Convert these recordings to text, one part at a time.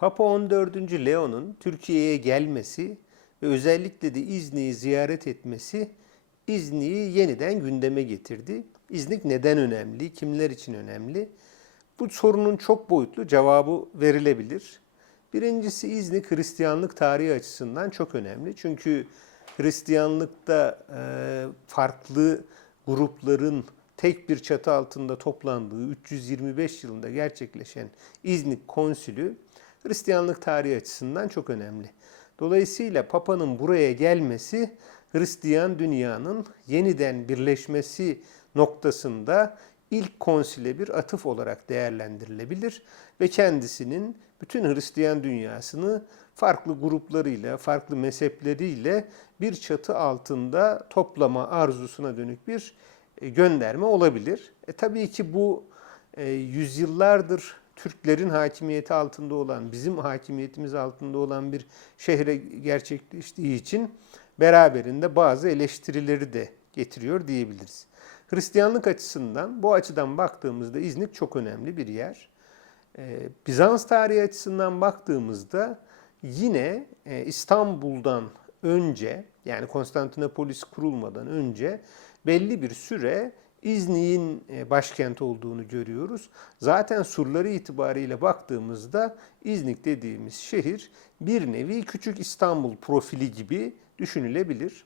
Papa 14. Leo'nun Türkiye'ye gelmesi ve özellikle de İznik'i ziyaret etmesi İznik'i yeniden gündeme getirdi. İznik neden önemli, kimler için önemli? Bu sorunun çok boyutlu cevabı verilebilir. Birincisi İznik Hristiyanlık tarihi açısından çok önemli. Çünkü Hristiyanlıkta e, farklı grupların tek bir çatı altında toplandığı 325 yılında gerçekleşen İznik Konsülü Hristiyanlık tarihi açısından çok önemli. Dolayısıyla Papa'nın buraya gelmesi Hristiyan dünyanın yeniden birleşmesi noktasında ilk konsile bir atıf olarak değerlendirilebilir ve kendisinin bütün Hristiyan dünyasını farklı gruplarıyla, farklı mezhepleriyle bir çatı altında toplama arzusuna dönük bir e, gönderme olabilir. E, tabii ki bu e, yüzyıllardır Türklerin hakimiyeti altında olan, bizim hakimiyetimiz altında olan bir şehre gerçekleştiği için beraberinde bazı eleştirileri de getiriyor diyebiliriz. Hristiyanlık açısından bu açıdan baktığımızda İznik çok önemli bir yer. Ee, Bizans tarihi açısından baktığımızda yine e, İstanbul'dan önce yani Konstantinopolis kurulmadan önce belli bir süre İznik'in e, başkent olduğunu görüyoruz. Zaten surları itibariyle baktığımızda İznik dediğimiz şehir bir nevi küçük İstanbul profili gibi düşünülebilir.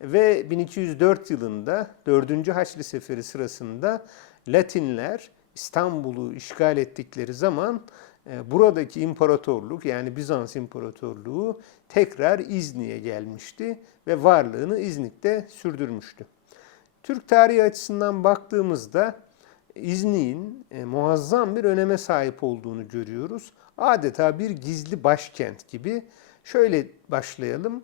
Ve 1204 yılında 4. Haçlı Seferi sırasında Latinler İstanbul'u işgal ettikleri zaman e, buradaki imparatorluk yani Bizans İmparatorluğu tekrar İznik'e gelmişti ve varlığını İznik'te sürdürmüştü. Türk tarihi açısından baktığımızda İznik'in e, muazzam bir öneme sahip olduğunu görüyoruz. Adeta bir gizli başkent gibi. Şöyle başlayalım.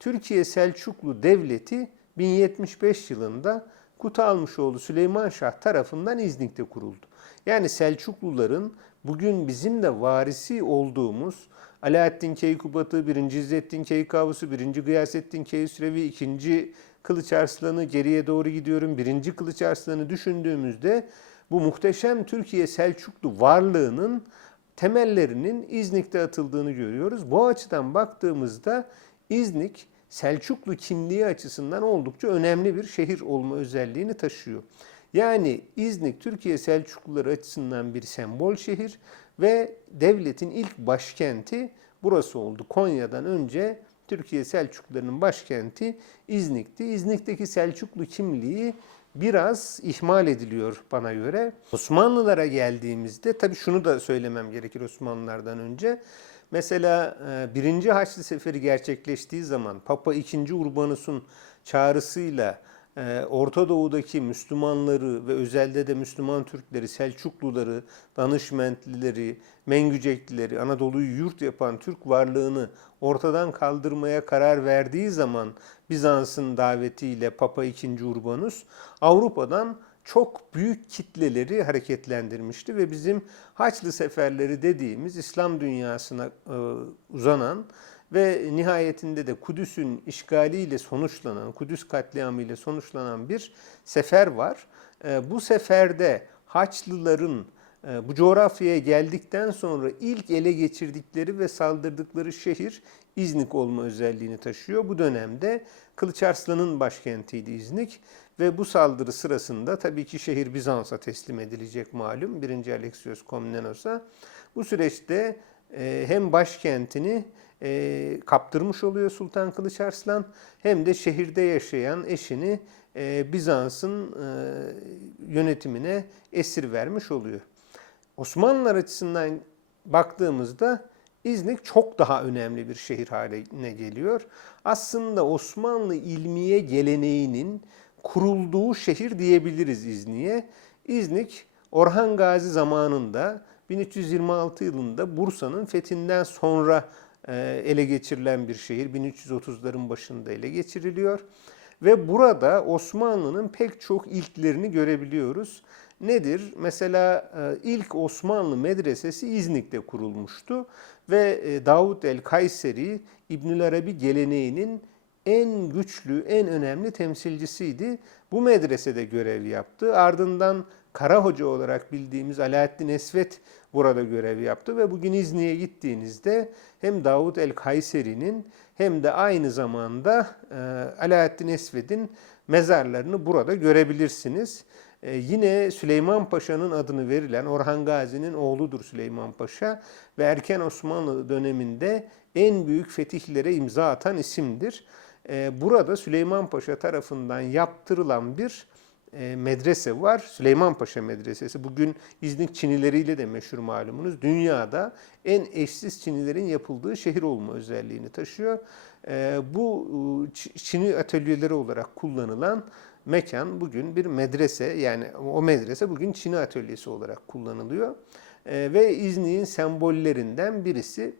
Türkiye Selçuklu Devleti 1075 yılında Kutalmışoğlu Süleyman Şah tarafından İznik'te kuruldu. Yani Selçukluların bugün bizim de varisi olduğumuz Alaaddin Keykubat'ı, 1. İzzettin Keykavus'u, 1. Gıyasettin Keysürevi, 2. Kılıç Arslan'ı geriye doğru gidiyorum. 1. Kılıç Arslan'ı düşündüğümüzde bu muhteşem Türkiye Selçuklu varlığının temellerinin İznik'te atıldığını görüyoruz. Bu açıdan baktığımızda İznik Selçuklu kimliği açısından oldukça önemli bir şehir olma özelliğini taşıyor. Yani İznik Türkiye Selçukluları açısından bir sembol şehir ve devletin ilk başkenti burası oldu. Konya'dan önce Türkiye Selçuklularının başkenti İznik'ti. İznik'teki Selçuklu kimliği biraz ihmal ediliyor bana göre. Osmanlılara geldiğimizde tabii şunu da söylemem gerekir Osmanlılardan önce. Mesela e, birinci Haçlı Seferi gerçekleştiği zaman Papa II. Urbanus'un çağrısıyla e, Orta Doğu'daki Müslümanları ve özelde de Müslüman Türkleri, Selçukluları, Danışmentlileri, Mengüceklileri, Anadolu'yu yurt yapan Türk varlığını ortadan kaldırmaya karar verdiği zaman Bizans'ın davetiyle Papa II. Urbanus Avrupa'dan çok büyük kitleleri hareketlendirmişti ve bizim Haçlı seferleri dediğimiz İslam dünyasına e, uzanan ve nihayetinde de Kudüs'ün işgaliyle sonuçlanan, Kudüs katliamıyla sonuçlanan bir sefer var. E, bu seferde Haçlıların e, bu coğrafyaya geldikten sonra ilk ele geçirdikleri ve saldırdıkları şehir İznik olma özelliğini taşıyor. Bu dönemde Kılıç Arslan'ın başkentiydi İznik ve bu saldırı sırasında tabii ki şehir Bizans'a teslim edilecek malum 1. Alexios Komnenos'a. Bu süreçte e, hem başkentini e, kaptırmış oluyor Sultan Kılıç Arslan hem de şehirde yaşayan eşini Bizans'ın yönetimine esir vermiş oluyor. Osmanlılar açısından baktığımızda İznik çok daha önemli bir şehir haline geliyor. Aslında Osmanlı ilmiye geleneğinin kurulduğu şehir diyebiliriz İznik'e. İznik Orhan Gazi zamanında 1326 yılında Bursa'nın fethinden sonra e, ele geçirilen bir şehir. 1330'ların başında ele geçiriliyor. Ve burada Osmanlı'nın pek çok ilklerini görebiliyoruz. Nedir? Mesela e, ilk Osmanlı medresesi İznik'te kurulmuştu ve e, Davut el Kayseri İbnül Arabi geleneğinin en güçlü, en önemli temsilcisiydi. Bu medresede görev yaptı. Ardından Kara Hoca olarak bildiğimiz Alaaddin Esvet burada görev yaptı ve bugün İzni'ye gittiğinizde hem Davud el Kayseri'nin hem de aynı zamanda e, Alaaddin Esved'in mezarlarını burada görebilirsiniz. E, yine Süleyman Paşa'nın adını verilen Orhan Gazi'nin oğludur Süleyman Paşa ve erken Osmanlı döneminde en büyük fetihlere imza atan isimdir. E, burada Süleyman Paşa tarafından yaptırılan bir medrese var. Süleyman Paşa Medresesi. Bugün İznik Çinileriyle de meşhur malumunuz. Dünyada en eşsiz Çinilerin yapıldığı şehir olma özelliğini taşıyor. E, bu e, Çini atölyeleri olarak kullanılan mekan bugün bir medrese yani o medrese bugün Çini atölyesi olarak kullanılıyor. Ve İznik'in sembollerinden birisi.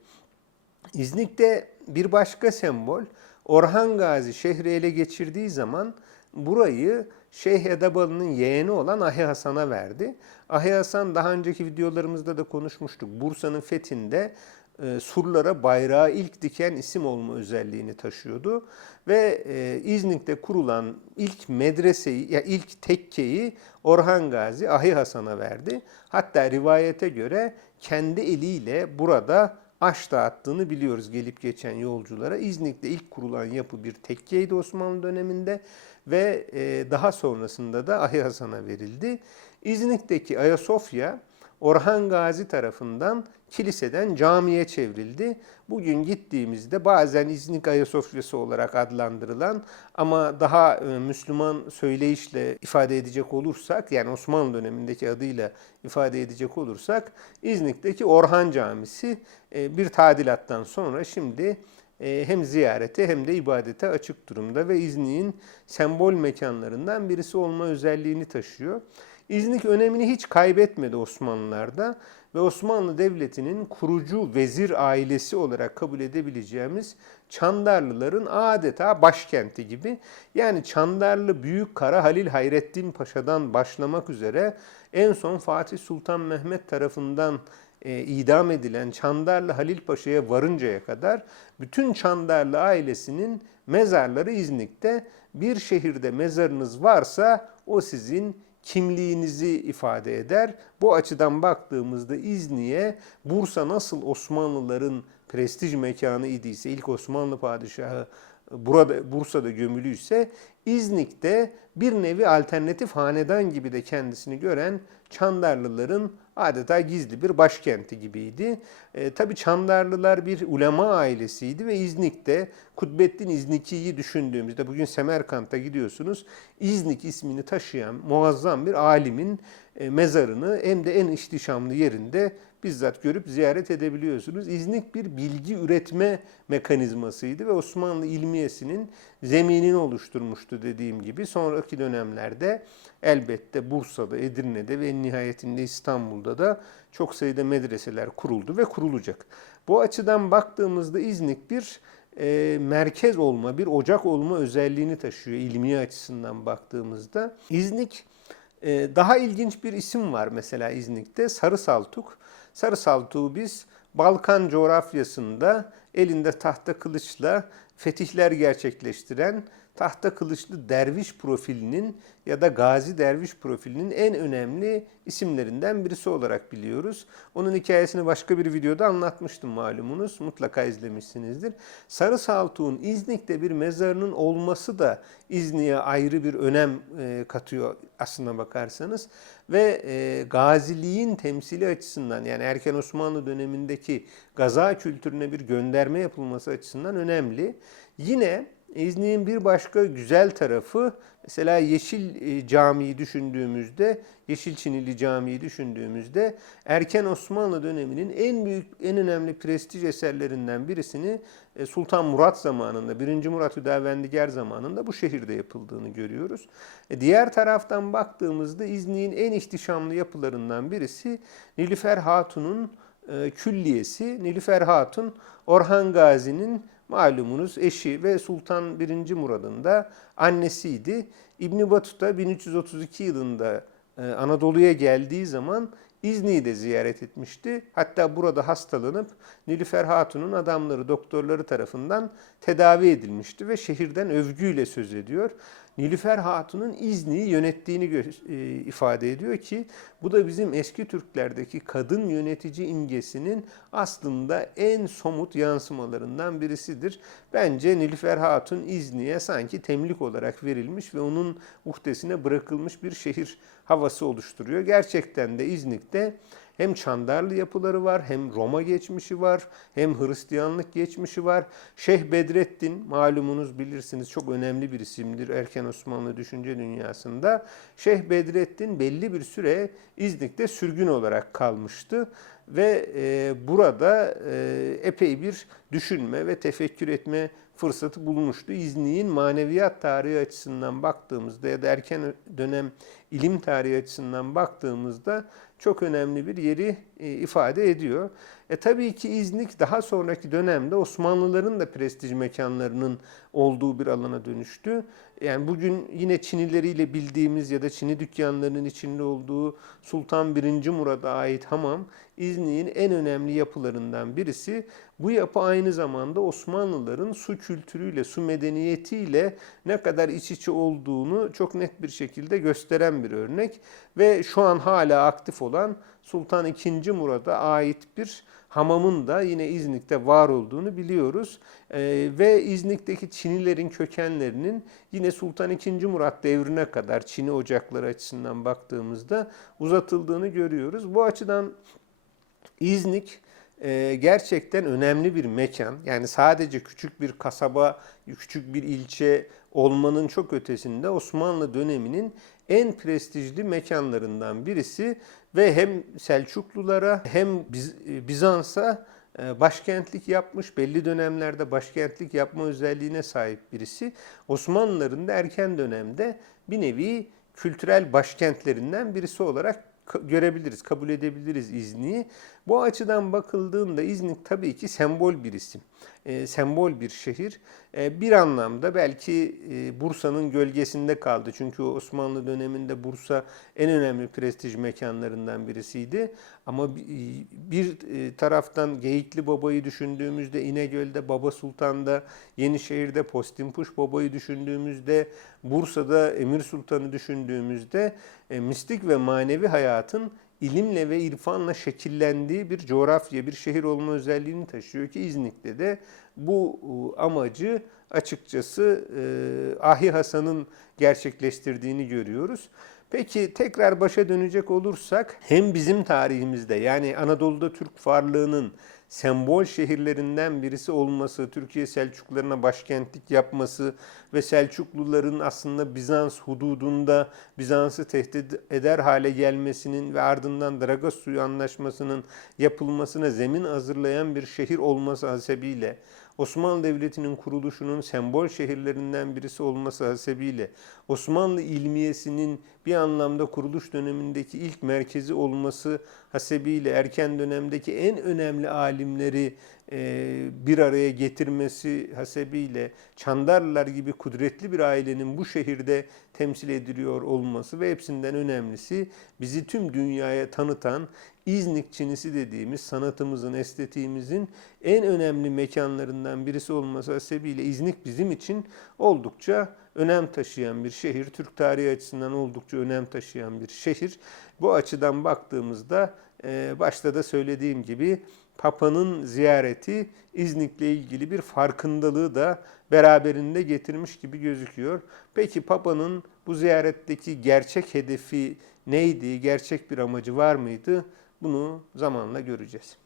İznik'te bir başka sembol Orhan Gazi şehri ele geçirdiği zaman burayı Şeyh Edebalı'nın yeğeni olan Ahi Hasan'a verdi. Ahi Hasan daha önceki videolarımızda da konuşmuştuk. Bursa'nın fethinde e, surlara bayrağı ilk diken isim olma özelliğini taşıyordu. Ve e, İznik'te kurulan ilk medreseyi, ya ilk tekkeyi Orhan Gazi Ahi Hasan'a verdi. Hatta rivayete göre kendi eliyle burada aş dağıttığını biliyoruz gelip geçen yolculara. İznik'te ilk kurulan yapı bir tekkeydi Osmanlı döneminde ve e, daha sonrasında da Ahi Hasan'a verildi. İznik'teki Ayasofya Orhan Gazi tarafından kiliseden camiye çevrildi. Bugün gittiğimizde bazen İznik Ayasofyası olarak adlandırılan ama daha e, Müslüman söyleyişle ifade edecek olursak yani Osmanlı dönemindeki adıyla ifade edecek olursak İznik'teki Orhan Camisi e, bir tadilattan sonra şimdi hem ziyarete hem de ibadete açık durumda ve İznik'in sembol mekanlarından birisi olma özelliğini taşıyor. İznik önemini hiç kaybetmedi Osmanlılarda ve Osmanlı Devleti'nin kurucu vezir ailesi olarak kabul edebileceğimiz Çandarlıların adeta başkenti gibi. Yani Çandarlı Büyük Kara Halil Hayrettin Paşa'dan başlamak üzere en son Fatih Sultan Mehmet tarafından e, idam edilen Çandarlı Halil Paşa'ya varıncaya kadar bütün Çandarlı ailesinin mezarları İznik'te. Bir şehirde mezarınız varsa o sizin kimliğinizi ifade eder. Bu açıdan baktığımızda İznik'e Bursa nasıl Osmanlıların prestij mekanı idiyse, ilk Osmanlı padişahı burada Bursa'da gömülüyse İznik'te bir nevi alternatif hanedan gibi de kendisini gören Çandarlıların adeta gizli bir başkenti gibiydi. E, Tabi Çandarlılar bir ulema ailesiydi ve İznik'te Kutbettin İzniki'yi düşündüğümüzde bugün Semerkant'a gidiyorsunuz. İznik ismini taşıyan muazzam bir alimin e, mezarını hem de en ihtişamlı yerinde bizzat görüp ziyaret edebiliyorsunuz. İznik bir bilgi üretme mekanizmasıydı ve Osmanlı ilmiyesinin zeminini oluşturmuştu dediğim gibi. Sonraki dönemlerde elbette Bursa'da, Edirne'de ve nihayetinde İstanbul'da da çok sayıda medreseler kuruldu ve kurulacak. Bu açıdan baktığımızda İznik bir e, merkez olma, bir ocak olma özelliğini taşıyor ilmi açısından baktığımızda. İznik e, daha ilginç bir isim var mesela İznik'te Sarı Saltuk. Sarı Saltuk'u biz Balkan coğrafyasında elinde tahta kılıçla fetihler gerçekleştiren tahta kılıçlı derviş profilinin ya da gazi derviş profilinin en önemli isimlerinden birisi olarak biliyoruz. Onun hikayesini başka bir videoda anlatmıştım malumunuz. Mutlaka izlemişsinizdir. Sarı Saltuk'un İznik'te bir mezarının olması da İznik'e ayrı bir önem e, katıyor aslına bakarsanız. Ve e, gaziliğin temsili açısından yani erken Osmanlı dönemindeki gaza kültürüne bir gönderme yapılması açısından önemli. Yine İznik'in bir başka güzel tarafı mesela Yeşil e, Camii'yi düşündüğümüzde, Yeşil Çinili Camii'yi düşündüğümüzde erken Osmanlı döneminin en büyük, en önemli prestij eserlerinden birisini e, Sultan Murat zamanında, 1. Murat Hüdavendigar zamanında bu şehirde yapıldığını görüyoruz. E, diğer taraftan baktığımızda İznik'in en ihtişamlı yapılarından birisi Nilüfer Hatun'un külliyesi. Nilüfer Hatun, Orhan Gazi'nin malumunuz eşi ve Sultan 1. Murad'ın da annesiydi. İbn Batuta 1332 yılında e, Anadolu'ya geldiği zaman İzni'yi de ziyaret etmişti. Hatta burada hastalanıp Nilüfer Hatun'un adamları, doktorları tarafından tedavi edilmişti ve şehirden övgüyle söz ediyor. Nilüfer Hatun'un İzni'yi yönettiğini e, ifade ediyor ki bu da bizim eski Türklerdeki kadın yönetici imgesinin aslında en somut yansımalarından birisidir. Bence Nilüfer Hatun İzni'ye sanki temlik olarak verilmiş ve onun uhdesine bırakılmış bir şehir havası oluşturuyor. Gerçekten de İznik'te hem Çandarlı yapıları var, hem Roma geçmişi var, hem Hristiyanlık geçmişi var. Şeyh Bedrettin malumunuz bilirsiniz çok önemli bir isimdir erken Osmanlı düşünce dünyasında. Şeyh Bedrettin belli bir süre İznik'te sürgün olarak kalmıştı ve e, burada e, epey bir düşünme ve tefekkür etme fırsatı bulmuştu. İznik'in maneviyat tarihi açısından baktığımızda ya da erken dönem ilim tarihi açısından baktığımızda çok önemli bir yeri e, ifade ediyor. E tabii ki İznik daha sonraki dönemde Osmanlıların da prestij mekanlarının olduğu bir alana dönüştü. Yani bugün yine Çinileriyle bildiğimiz ya da Çini dükkanlarının içinde olduğu Sultan 1. Murad'a ait hamam İznik'in en önemli yapılarından birisi. Bu yapı aynı zamanda Osmanlıların su kültürüyle, su medeniyetiyle ne kadar iç içe olduğunu çok net bir şekilde gösteren bir örnek. Ve şu an hala aktif olan Sultan II. Murad'a ait bir hamamın da yine İznik'te var olduğunu biliyoruz. Ee, ve İznik'teki Çinilerin kökenlerinin yine Sultan II. Murat devrine kadar Çini ocakları açısından baktığımızda uzatıldığını görüyoruz. Bu açıdan İznik e, gerçekten önemli bir mekan. Yani sadece küçük bir kasaba, küçük bir ilçe olmanın çok ötesinde Osmanlı döneminin en prestijli mekanlarından birisi ve hem Selçuklulara hem e, Bizans'a e, başkentlik yapmış, belli dönemlerde başkentlik yapma özelliğine sahip birisi. Osmanlıların da erken dönemde bir nevi kültürel başkentlerinden birisi olarak görebiliriz, kabul edebiliriz İznik'i. Bu açıdan bakıldığında İznik tabii ki sembol bir isim, e, sembol bir şehir. E, bir anlamda belki e, Bursa'nın gölgesinde kaldı. Çünkü Osmanlı döneminde Bursa en önemli prestij mekanlarından birisiydi. Ama bi- bir e, taraftan Geyikli Baba'yı düşündüğümüzde, İnegöl'de, Baba Sultan'da, Yenişehir'de Postinpuş Baba'yı düşündüğümüzde, Bursa'da Emir Sultan'ı düşündüğümüzde e, mistik ve manevi hayatın ilimle ve irfanla şekillendiği bir coğrafya, bir şehir olma özelliğini taşıyor ki İznik'te de bu e, amacı açıkçası e, Ahi Hasan'ın gerçekleştirdiğini görüyoruz. Peki tekrar başa dönecek olursak hem bizim tarihimizde yani Anadolu'da Türk varlığının sembol şehirlerinden birisi olması, Türkiye Selçuklularına başkentlik yapması ve Selçukluların aslında Bizans hududunda Bizans'ı tehdit eder hale gelmesinin ve ardından Dragos suyu anlaşmasının yapılmasına zemin hazırlayan bir şehir olması hasebiyle Osmanlı Devleti'nin kuruluşunun sembol şehirlerinden birisi olması hasebiyle Osmanlı ilmiyesinin bir anlamda kuruluş dönemindeki ilk merkezi olması hasebiyle erken dönemdeki en önemli alimleri e, bir araya getirmesi hasebiyle Çandarlılar gibi kudretli bir ailenin bu şehirde temsil ediliyor olması ve hepsinden önemlisi bizi tüm dünyaya tanıtan İznik Çinisi dediğimiz sanatımızın, estetiğimizin en önemli mekanlarından birisi olması hasebiyle İznik bizim için oldukça önem taşıyan bir şehir. Türk tarihi açısından oldukça önem taşıyan bir şehir. Bu açıdan baktığımızda başta da söylediğim gibi Papa'nın ziyareti İznik'le ilgili bir farkındalığı da beraberinde getirmiş gibi gözüküyor. Peki Papa'nın bu ziyaretteki gerçek hedefi neydi? Gerçek bir amacı var mıydı? Bunu zamanla göreceğiz.